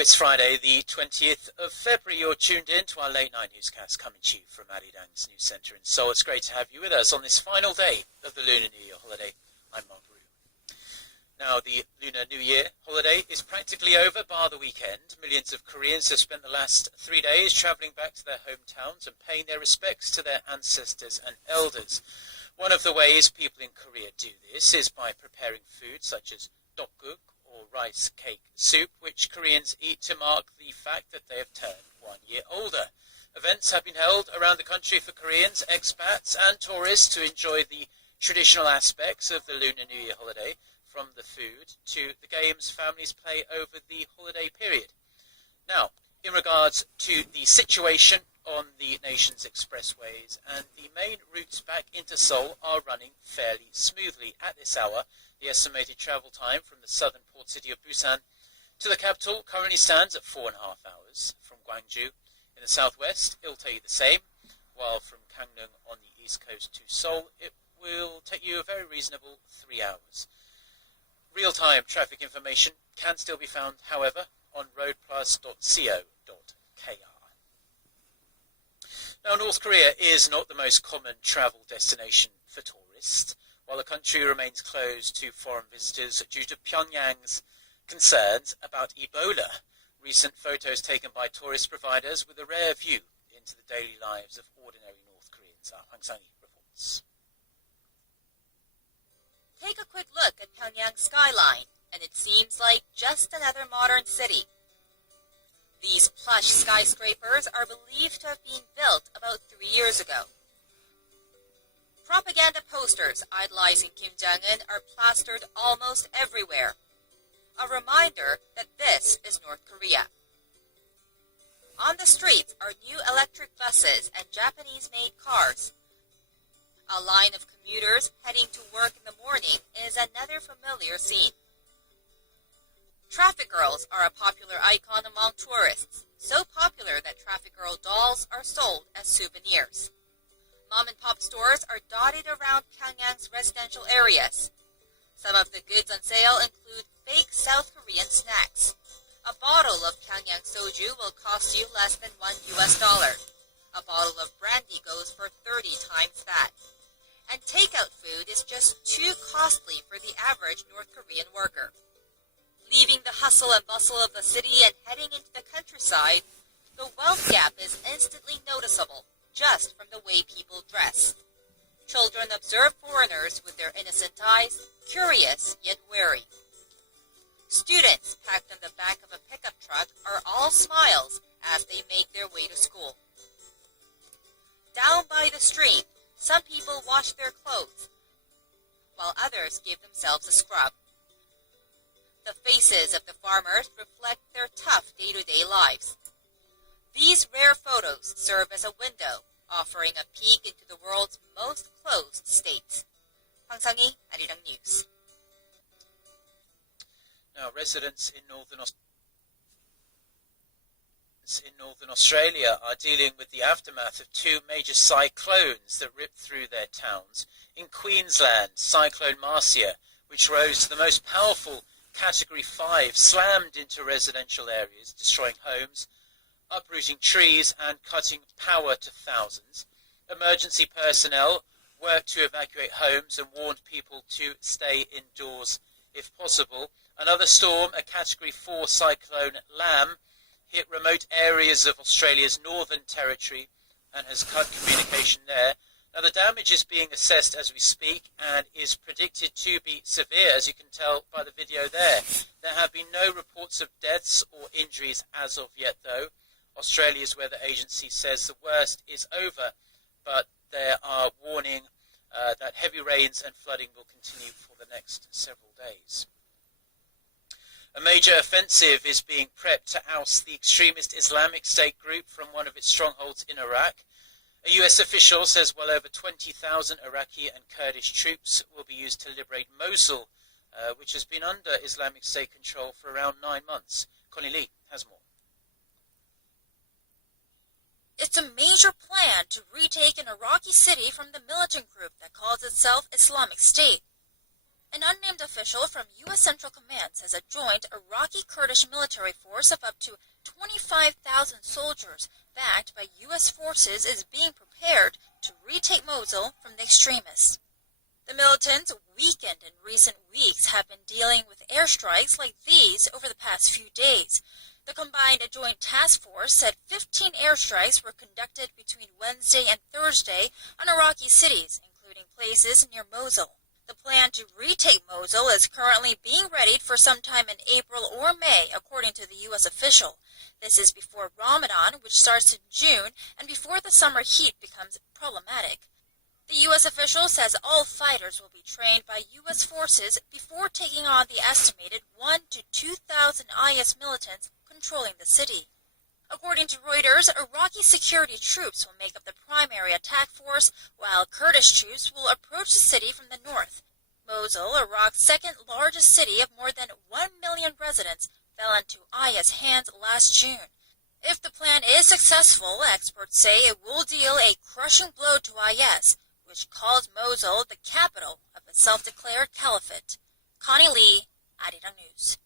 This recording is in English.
it's Friday, the 20th of February. You're tuned in to our late night newscast coming to you from Arirang's News Centre in Seoul. It's great to have you with us on this final day of the Lunar New Year holiday. I'm Mark Rue. Now, the Lunar New Year holiday is practically over, bar the weekend. Millions of Koreans have spent the last 3 days travelling back to their hometowns and paying their respects to their ancestors and elders. One of the ways people in Korea do this is by preparing food such as dokguk, or rice cake soup, which Koreans eat to mark the fact that they have turned 1 year older. Events have been held around the country for Koreans, expats and tourists to enjoy the traditional aspects of the Lunar New Year holiday, from the food to the games families play over the holiday period. Now, in regards to the situation on the nation's expressways, and the main routes back into Seoul are running fairly smoothly at this hour. The estimated travel time from the southern port city of Busan to the capital currently stands at 4.5 hours. From Gwangju in the southwest, it'll take you the same, while from Gangneung on the east coast to Seoul, it will take you a very reasonable 3 hours. Real-time traffic information can still be found, however, on roadplus.co.kr. Now, North Korea is not the most common travel destination for tourists. While the country remains closed to foreign visitors due to Pyongyang's concerns about Ebola. Recent photos taken by tourist providers with a rare view into the daily lives of ordinary North Koreans. Hwang Sang-hee reports. Take a quick look at Pyongyang's skyline, and it seems like just another modern city. These plush skyscrapers are believed to have been built about 3 years ago. Propaganda posters idolizing Kim Jong-un are plastered almost everywhere. A reminder that this is North Korea. On the streets are new electric buses and Japanese-made cars. A line of commuters heading to work in the morning is another familiar scene. Traffic girls are a popular icon among tourists, so popular that traffic girl dolls are sold as souvenirs. Mom-and-pop stores are dotted around Pyongyang's residential areas. Some of the goods on sale include fake South Korean snacks. A bottle of Pyongyang soju will cost you less than $1. A bottle of brandy goes for 30 times that. And takeout food is just too costly for the average North Korean worker. Leaving the hustle and bustle of the city and heading into the countryside, the wealth gap is instantly noticeable just from the way people dress. Children observe foreigners with their innocent eyes, curious yet wary. Students packed on the back of a pickup truck are all smiles as they make their way to school. Down by the stream, some people wash their clothes, while others give themselves a scrub. The faces of the farmers reflect their tough day-to-day lives. These rare photos serve as a window, offering a peek into the world's most closed state. Hwang Sang-hee, Arirang News. Now, residents in Northern Australia are dealing with the aftermath of 2 major cyclones that ripped through their towns. In Queensland, Cyclone Marcia, which rose to the most powerful Category 5, slammed into residential areas, destroying homes, uprooting trees and cutting power to thousands. Emergency personnel worked to evacuate homes and warned people to stay indoors if possible. Another storm, a Category 4 cyclone Lam, hit remote areas of Australia's Northern Territory and has cut communication there. Now, the damage is being assessed as we speak and is predicted to be severe, as you can tell by the video there. There have been no reports of deaths or injuries as of yet, though. Australia's weather agency says the worst is over, but there are warning that heavy rains and flooding will continue for the next several days. A major offensive is being prepped to oust the extremist Islamic State group from one of its strongholds in Iraq. A US official says well over 20,000 Iraqi and Kurdish troops will be used to liberate Mosul, which has been under Islamic State control for around 9 months. Connie Lee has more. It's a major plan to retake an Iraqi city from the militant group that calls itself Islamic State. An unnamed official from U.S. Central Command says a joint Iraqi-Kurdish military force of up to 25,000 soldiers backed by U.S. forces is being prepared to retake Mosul from the extremists. The militants, weakened in recent weeks, have been dealing with airstrikes like these over the past few days. The combined joint task force said 15 airstrikes were conducted between Wednesday and Thursday on Iraqi cities, including places near Mosul. The plan to retake Mosul is currently being readied for sometime in April or May, according to the U.S. official. This is before Ramadan, which starts in June, and before the summer heat becomes problematic. The U.S. official says all fighters will be trained by U.S. forces before taking on the estimated 1,000 to 2,000 IS militants controlling the city. According to Reuters, Iraqi security troops will make up the primary attack force, while Kurdish troops will approach the city from the north. Mosul, Iraq's second largest city of more than 1 million residents, fell into IS hands last June. If the plan is successful, experts say it will deal a crushing blow to IS, which calls Mosul the capital of a self-declared caliphate. Connie Lee, Arirang News.